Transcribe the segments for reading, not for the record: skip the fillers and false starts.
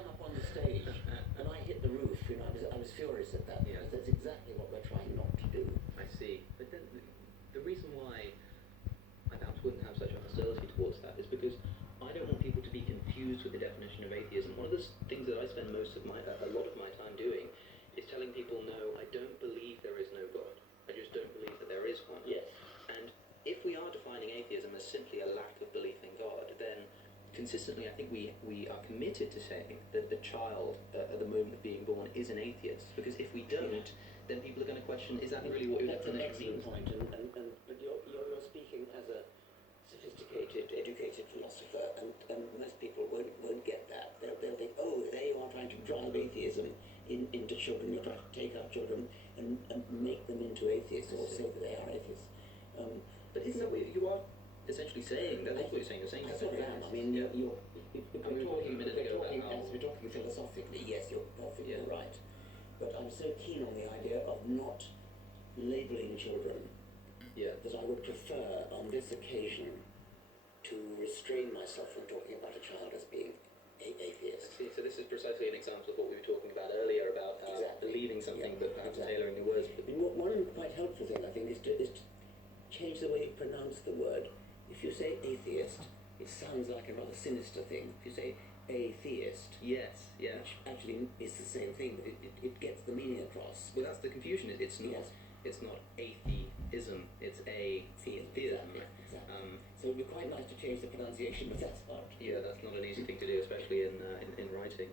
come up on the stage and I hit the roof, I was furious at that. Yeah. That's exactly what we're trying not to do. I see. But then the reason why I perhaps wouldn't have such a hostility towards that is because I don't want people to be confused with the definition of atheism. One of the things that I spend a lot of my time doing is telling people, no, I don't believe there is no God. I just don't believe that there is one. Yes. And if we are defining atheism as simply a lack of belief in God, then consistently I think we are committed to saying that the child at the moment of being born is an atheist. Because if we don't, then people are going to question, is that really what your That's an definition excellent means? point, but you're speaking as a sophisticated, educated philosopher, and most people won't get that. They'll think, oh, there you are trying to drive atheism into children. You're trying to take our children and make them into atheists, or say that they are atheists. But isn't that what you are essentially saying? That's what you're saying. You're saying I that sort of am. I mean, yeah. if we were talking a minute ago about how... as we're talking philosophically, yes, you're perfectly Yeah. right. But I'm so keen on the idea of not labelling children Yeah. that I would prefer on this occasion to restrain myself from talking about a child as being atheist. See, so this is precisely an example of what we were talking about earlier about Exactly. believing something, Yeah, but perhaps exactly. tailoring the words. I mean, one quite helpful thing, I think, is to change the way you pronounce the word. If you say atheist, it sounds like a rather sinister thing. If you say atheist, Yes, yeah. which actually is the same thing, but it gets the meaning across. Well, that's the confusion. It's not. Yes. It's not atheism. It's a theism. Exactly. So it would be quite nice to change the pronunciation, but that's hard. Yeah, that's not an easy thing to do, especially in writing.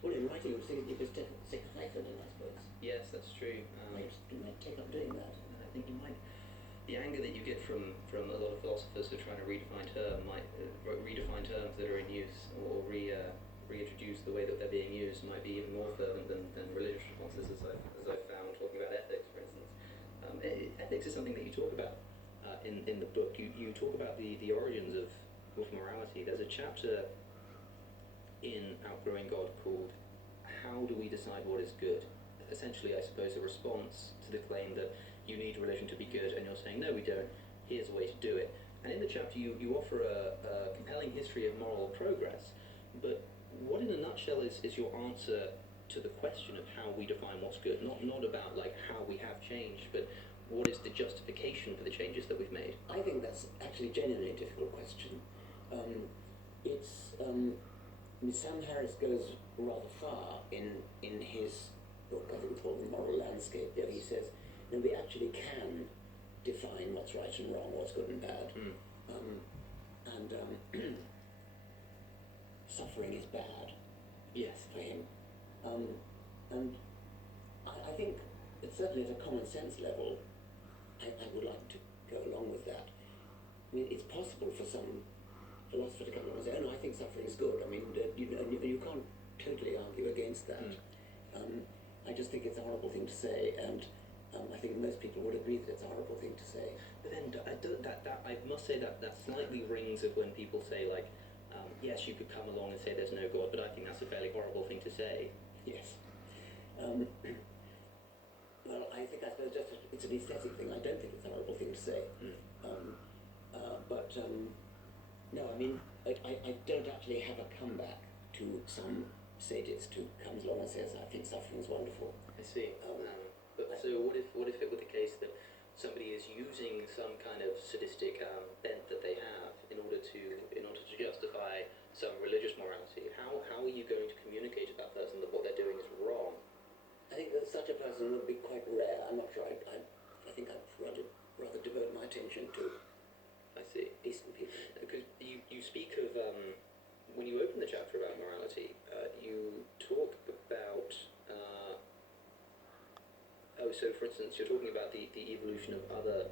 Well, in writing, you could stick a hyphen in, I suppose. Yes, that's true. You might take up doing that. I think you might. The anger that you get from a lot of philosophers who are trying to redefine redefine terms that are in use, or reintroduce the way that they're being used, might be even more fervent than religious responses, as I've found, talking about ethics, for instance. Ethics is something that you talk about in the book. You talk about the origins of morality. There's a chapter in Outgrowing God called How Do We Decide What Is Good? Essentially, I suppose, a response to the claim that you need religion to be good, and you're saying, no, we don't. Here's a way to do it. And in the chapter, you offer a compelling history of moral progress, but what in a nutshell is your answer to the question of how we define what's good? Not about like how we have changed, but what is the justification for the changes that we've made? I think that's actually genuinely a difficult question. Sam Harris goes rather far in his book, I think it's called The Moral Landscape, where he says, no, we actually can define what's right and wrong, what's good and bad. Suffering is bad. Yes. For him. And I think that certainly at a common sense level, I would like to go along with that. I mean, it's possible for some philosopher to come along and say, oh no, I think suffering is good. I mean, you can't totally argue against that. I just think it's a horrible thing to say, and I think most people would agree that it's a horrible thing to say. But then I must say that slightly rings of when people say, like, yes, you could come along and say there's no God, but I think that's a fairly horrible thing to say. Yes. Well, I suppose it's an aesthetic thing. I don't think it's a horrible thing to say. No, I mean, I don't actually have a comeback to some sadist who comes along and says, I think suffering is wonderful. I see. So what if it were the case that somebody is using some kind of sadistic bent that they have in order to justify some religious morality? How are you going to communicate to that person that what they're doing is wrong? I think that such a person would be quite rare. I'm not sure. I think I'd rather devote my attention to decent people. Because you speak of, when you open the chapter about morality, you talk about, so for instance, you're talking about the evolution of other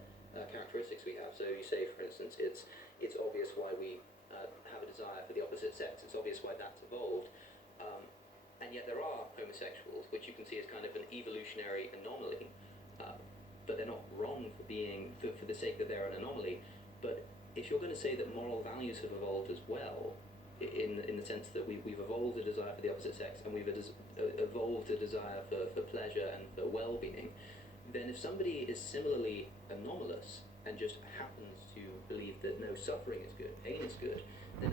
characteristics we have. So you say, for instance, it's obvious why we have a desire for the opposite sex. It's obvious why that's evolved. And yet there are homosexuals, which you can see as kind of an evolutionary anomaly, but they're not wrong for the sake that they're an anomaly. But if you're going to say that moral values have evolved as well, in the sense that we've evolved a desire for the opposite sex, and we've evolved a desire for pleasure and for well-being, then if somebody is similarly anomalous and just happens to believe that no, suffering is good, pain is good, then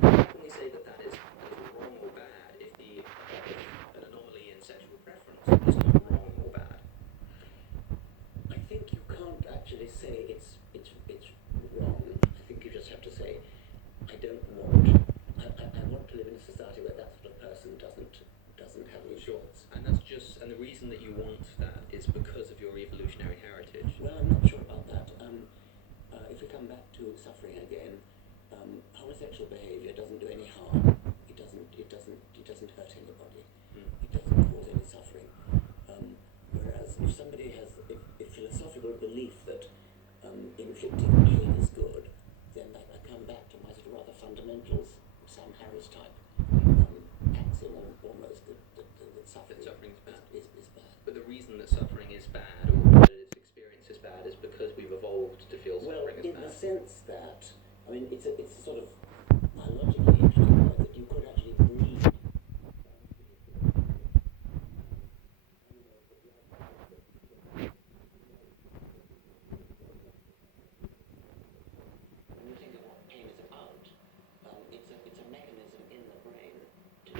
society where that sort of person doesn't have any choice. And that's just, and the reason that you want that is because of your evolutionary heritage. Well, I'm not sure about that. If we come back to suffering again, homosexual behaviour doesn't do any harm. It doesn't hurt anybody. It doesn't cause any suffering. Whereas if somebody has a philosophical belief that inflicting pain is good, then I come back to my sort of rather fundamentals, Sam Harris type axiom almost that suffering Suffering's bad. Is bad. But the reason that suffering is bad, or that its experience is bad, is because we've evolved to feel Well, suffering is in bad. the sense that, I mean, it's a sort of biologically interesting point that you could actually breed. When you think of what pain is about, it's a mechanism in the brain to.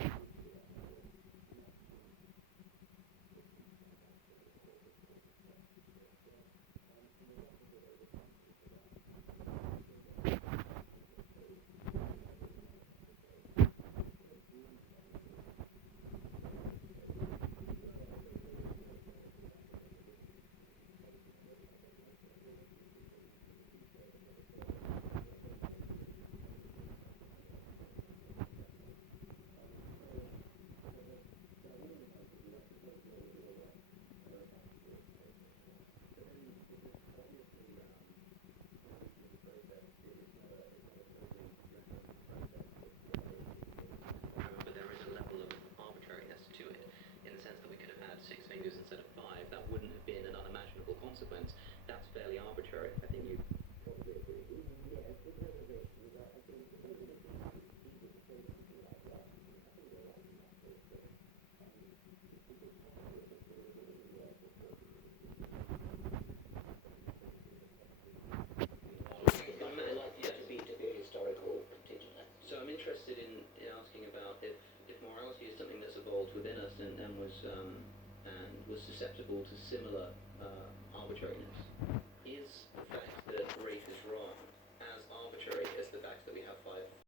But there is a level of arbitrariness to it, in the sense that we could have had 6 fingers instead of 5. That wouldn't have been an unimaginable consequence. That's fairly arbitrary. I think you probably agree. Yes, with reservations, I think it's a little bit easy to say something like that. I think you're right in that case, but it's possible that there is a little work before. I'd like it to be a historical contingent. So I'm interested in asking about if morality is something that's evolved within us and was susceptible to similar arbitrariness. Is the fact